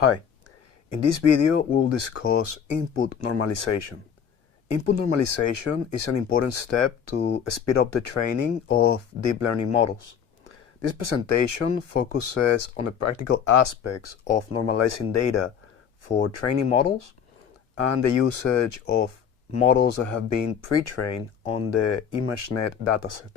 Hi, in this video we'll discuss input normalization. Input normalization is an important step to speed up the training of deep learning models. This presentation focuses on the practical aspects of normalizing data for training models and the usage of models that have been pre-trained on the ImageNet dataset.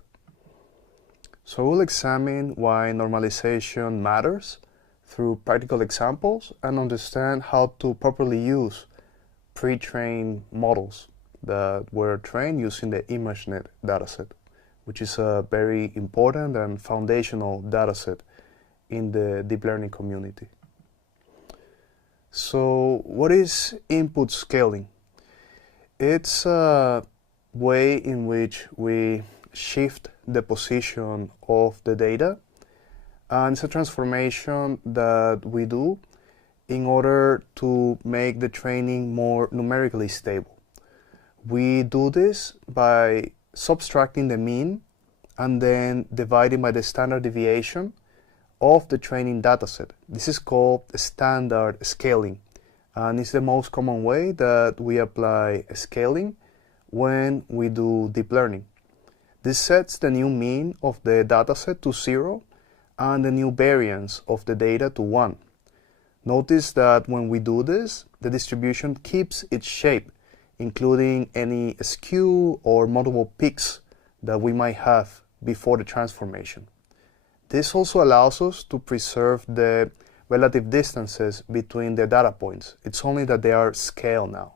So we'll examine why normalization matters through practical examples and understand how to properly use pre-trained models that were trained using the ImageNet dataset, which is a very important and foundational dataset in the deep learning community. So what is input scaling? It's a way in which we shift the position of the data, and it's a transformation that we do in order to make the training more numerically stable. We do this by subtracting the mean and then dividing by the standard deviation of the training dataset. This is called standard scaling, and it's the most common way that we apply scaling when we do deep learning. This sets the new mean of the dataset to 0 and the new variance of the data to 1. Notice that when we do this, the distribution keeps its shape, including any skew or multiple peaks that we might have before the transformation. This also allows us to preserve the relative distances between the data points. It's only that they are scaled now.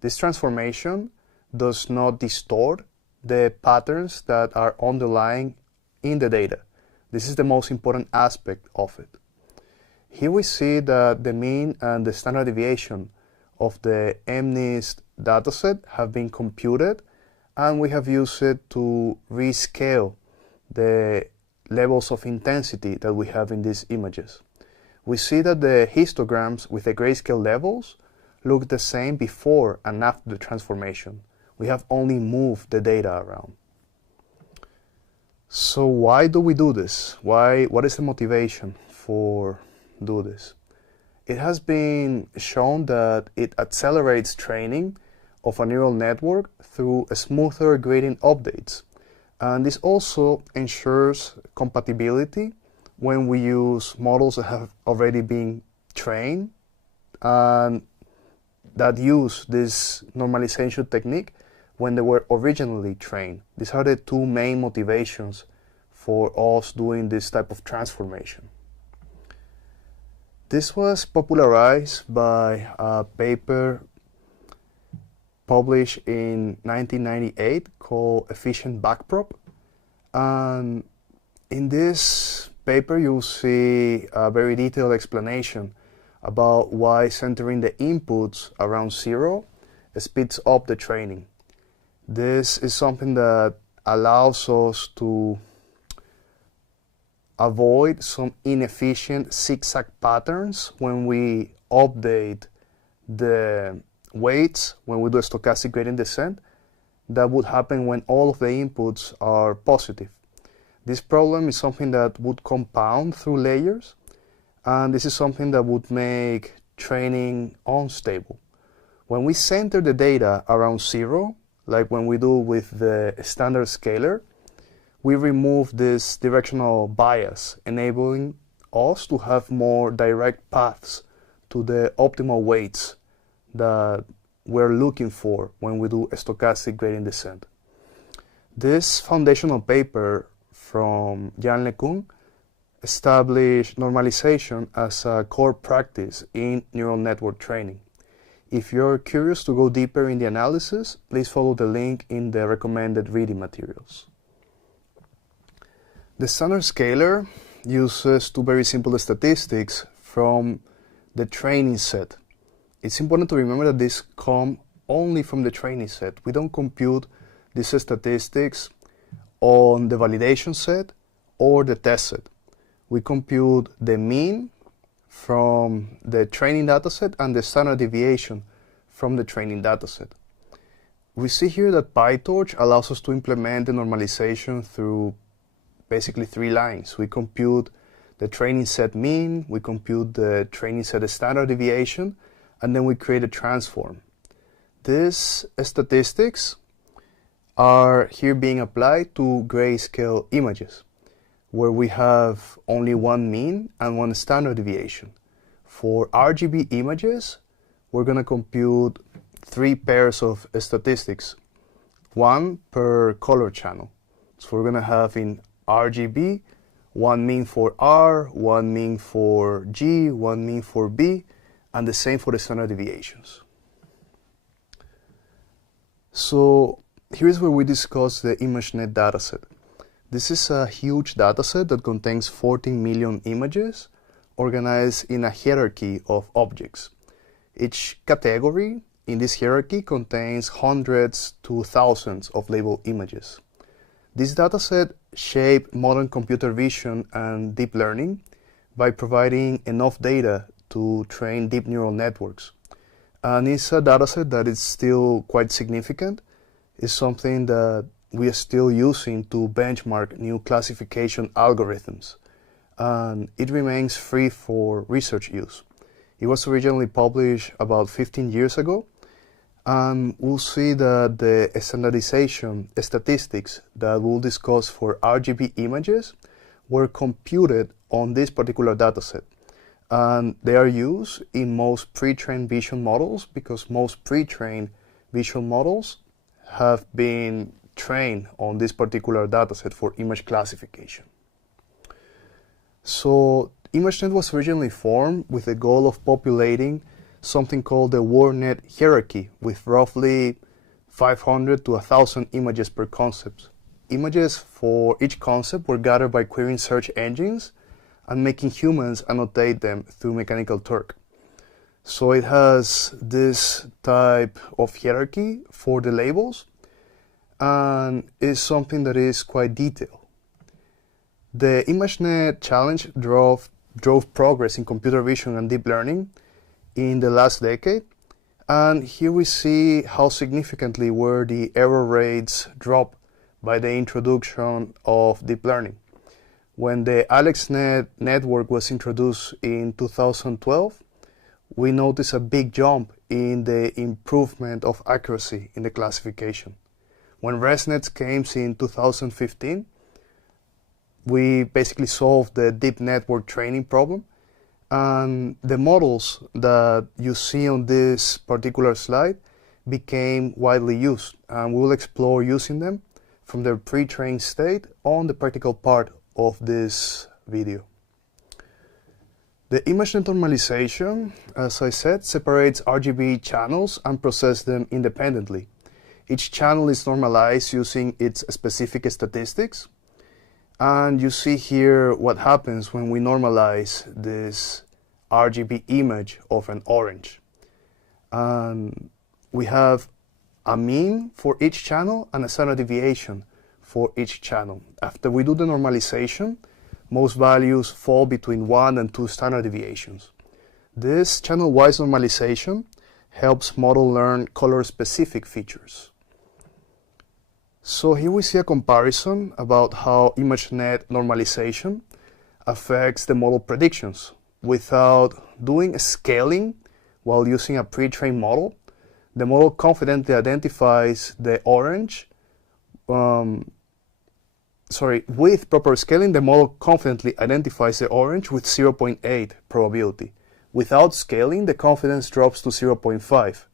This transformation does not distort the patterns that are underlying in the data. This is the most important aspect of it. Here we see that the mean and the standard deviation of the MNIST dataset have been computed, and we have used it to rescale the levels of intensity that we have in these images. We see that the histograms with the grayscale levels look the same before and after the transformation. We have only moved the data around. So why do we do this? What is the motivation for do this? It has been shown that it accelerates training of a neural network through smoother gradient updates. And this also ensures compatibility when we use models that have already been trained and that use this normalization technique when they were originally trained. These are the two main motivations for us doing this type of transformation. This was popularized by a paper published in 1998 called Efficient Backprop. And in this paper, you'll see a very detailed explanation about why centering the inputs around 0 speeds up the training. This is something that allows us to avoid some inefficient zigzag patterns when we update the weights, when we do a stochastic gradient descent, that would happen when all of the inputs are positive. This problem is something that would compound through layers, and this is something that would make training unstable. When we center the data around 0, like when we do with the standard scaler, we remove this directional bias, enabling us to have more direct paths to the optimal weights that we're looking for when we do a stochastic gradient descent. This foundational paper from Jan LeCun established normalization as a core practice in neural network training. If you're curious to go deeper in the analysis, please follow the link in the recommended reading materials. The standard scaler uses two very simple statistics from the training set. It's important to remember that these come only from the training set. We don't compute these statistics on the validation set or the test set. We compute the mean from the training dataset and the standard deviation from the training dataset. We see here that PyTorch allows us to implement the normalization through basically 3 lines. We compute the training set mean, we compute the training set standard deviation, and then we create a transform. These statistics are here being applied to grayscale images, where we have only one mean and one standard deviation. For RGB images, we're going to compute 3 pairs of statistics, 1 per color channel. So we're going to have in RGB, 1 mean for R, 1 mean for G, 1 mean for B, and the same for the standard deviations. So here's where we discuss the ImageNet dataset. This is a huge dataset that contains 14 million images organized in a hierarchy of objects. Each category in this hierarchy contains hundreds to thousands of labeled images. This dataset shaped modern computer vision and deep learning by providing enough data to train deep neural networks. And it's a dataset that is still quite significant. It's something that we are still using to benchmark new classification algorithms. And it remains free for research use. It was originally published about 15 years ago. And we'll see that the standardization statistics that we'll discuss for RGB images were computed on this particular dataset. And they are used in most pre-trained vision models because most pre-trained vision models have been trained on this particular dataset for image classification. So ImageNet was originally formed with the goal of populating something called the WordNet hierarchy with roughly 500 to 1,000 images per concept. Images for each concept were gathered by querying search engines and making humans annotate them through Mechanical Turk. So it has this type of hierarchy for the labels and is something that is quite detailed. The ImageNet challenge drove progress in computer vision and deep learning in the last decade, and here we see how significantly were the error rates dropped by the introduction of deep learning. When the AlexNet network was introduced in 2012, we noticed a big jump in the improvement of accuracy in the classification. When ResNet came in 2015, we basically solved the deep network training problem. And the models that you see on this particular slide became widely used. And we'll explore using them from their pre-trained state on the practical part of this video. The ImageNet normalization, as I said, separates RGB channels and processes them independently. Each channel is normalized using its specific statistics. And you see here what happens when we normalize this RGB image of an orange. And we have a mean for each channel and a standard deviation for each channel. After we do the normalization, most values fall between 1 and 2 standard deviations. This channel-wise normalization helps model learn color-specific features. So here we see a comparison about how ImageNet normalization affects the model predictions. Without doing scaling while using a pre-trained model, the model confidently identifies the orange. With proper scaling, the model confidently identifies the orange with 0.8 probability. Without scaling, the confidence drops to 0.5.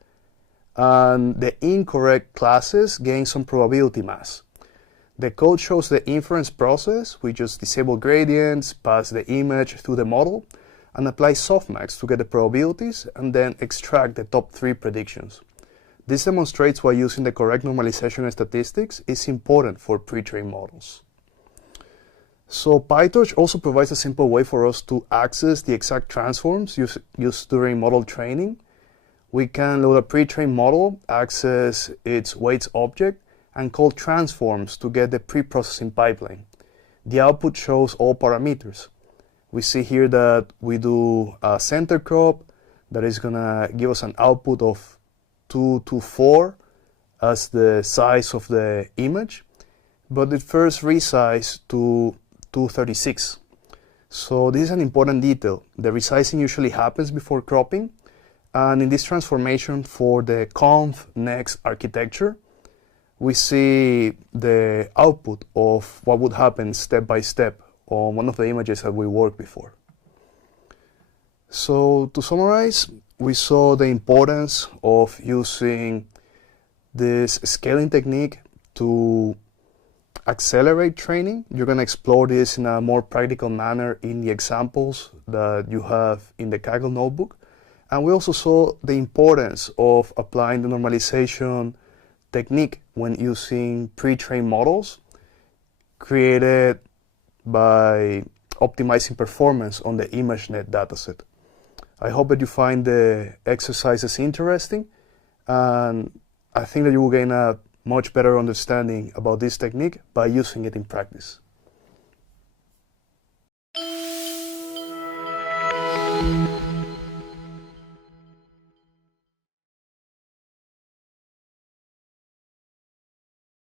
And the incorrect classes gain some probability mass. The code shows the inference process. We just disable gradients, pass the image through the model, and apply softmax to get the probabilities, and then extract the top 3 predictions. This demonstrates why using the correct normalization statistics is important for pre-trained models. So PyTorch also provides a simple way for us to access the exact transforms used during model training. We can load a pre-trained model, access its weights object, and call transforms to get the pre-processing pipeline. The output shows all parameters. We see here that we do a center crop that is going to give us an output of 224 as the size of the image, but it first resized to 236. So this is an important detail. The resizing usually happens before cropping, and in this transformation for the conv next architecture, we see the output of what would happen step by step on one of the images that we worked before. So to summarize, we saw the importance of using this scaling technique to accelerate training. You're going to explore this in a more practical manner in the examples that you have in the Kaggle notebook. And we also saw the importance of applying the normalization technique when using pre-trained models created by optimizing performance on the ImageNet dataset. I hope that you find the exercises interesting, and I think that you will gain a much better understanding about this technique by using it in practice.